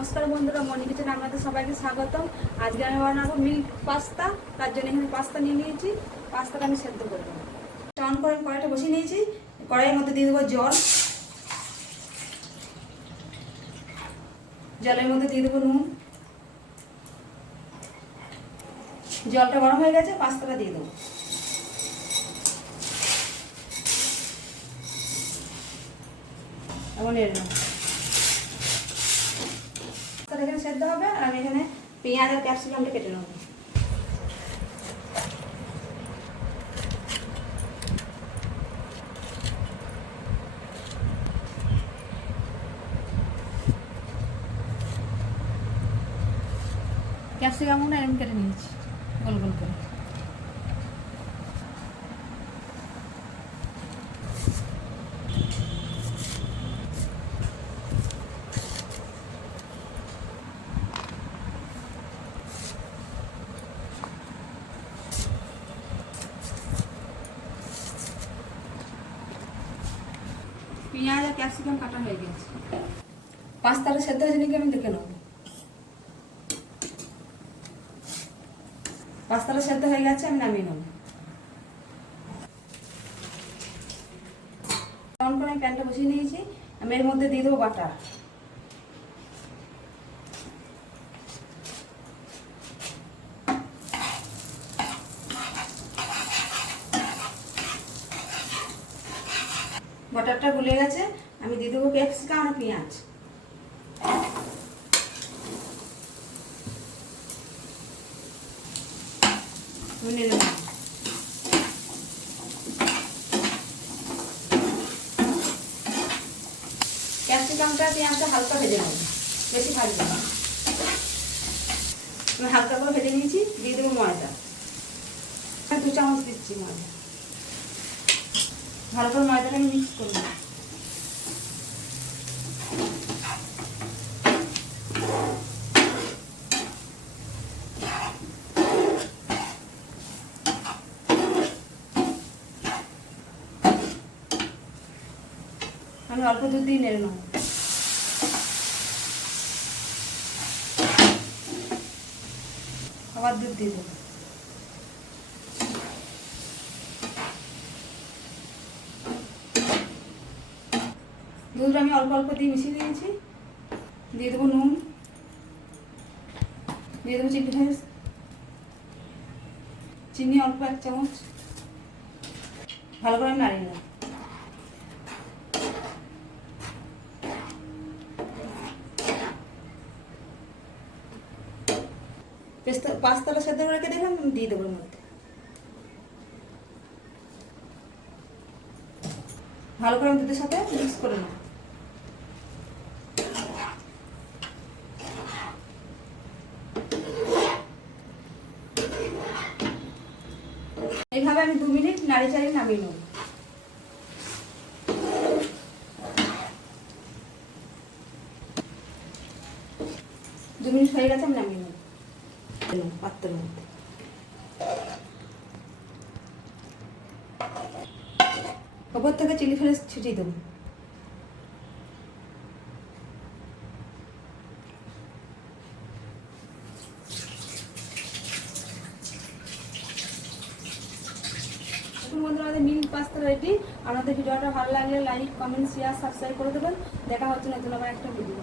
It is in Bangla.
নমস্কার বন্ধুরা মনি কিচেন আপনাদের সবাইকে স্বাগতম। আজকে আমি বানাবো মিল্ক পাস্তা, তার জন্য এখানে পাস্তা নিয়ে নিয়েছি। পাস্তাটা আমি সেদ্ধ করে দেবো অন করে আমি কড়াইটা বসিয়ে নিয়েছি। কড়াইয়ের মধ্যে দিয়ে দেবো জল। জলের মধ্যে দিয়ে দেবো নুন। জলটা গরম হয়ে গেছে, পাস্তাটা দিয়ে দেবো। এমন এর সেদ্ধ হবে আর আমি এখানে পেঁয়াজ আর ক্যাপসিকামটা কেটে নেব। ক্যাপসিকামগুলো এরম কেটে নিয়েছি, গোল গোল করে। পেঁয়াজ আর ক্যাপসিকাম কাটা হয়ে গেছে। পাস্তাটা সেদ্ধ হয়েছে নাকি আমি দেখে নেব। পাস্তাটা সেদ্ধ হয়ে গেছে, আমি নামিয়ে নেব। তখন করে আমি প্যানটা বসিয়ে নিয়েছি আমি এর মধ্যে দিয়ে দেবো বাটার। বাটারটা গুলে গেছে, আমি দিয়ে দেবো ক্যাপসিকাম আর পেঁয়াজ। ক্যাপসিকামটা পেঁয়াজটা হালকা ভেজে নেব, বেশি ভাজবো না। আমি হালকা করে ভেজে নিয়েছি, দিয়ে দেবো ময়দা। দু চামচ দিচ্ছি ময়দা। ভালো করে ময়দাটা আমি মিক্স করব আমি অল্প দুধ দিয়ে নেড়ে আবার দুধ দিয়ে দেবো। দুধটা আমি অল্প অল্প দিয়ে মিশিয়ে দিয়েছি। দিয়ে দেবো নুন। দিয়ে দেবো চিনি ফেস। চিনি অল্প এক চামচ। ভালো করে আমি নাড়িয়ে নেব। পাস্তাটা সেদ্ধ করে রেখে দিলাম, দিয়ে দেবো মধ্যে। ভালো করে আমি দুধের সাথে মিক্স করে নেব। এইভাবে আমি দু মিনিট নাড়ি চাড়িয়ে নামিয়ে নেব। দু মিনিট হয়ে গেছে, আমি নামিয়ে নেব। পাত্রের মধ্যে। ওপর থেকে চিলি ফ্লেক্স ছুটিয়ে দেবো। এখন বন্ধুরা, আমাদের মিল পাস্তা রেডি। আমাদের ভিডিওটা ভালো লাগলে লাইক কমেন্ট শেয়ার সাবস্ক্রাইব করে দেবেন। দেখা হচ্ছে নতুন আবার একটা ভিডিও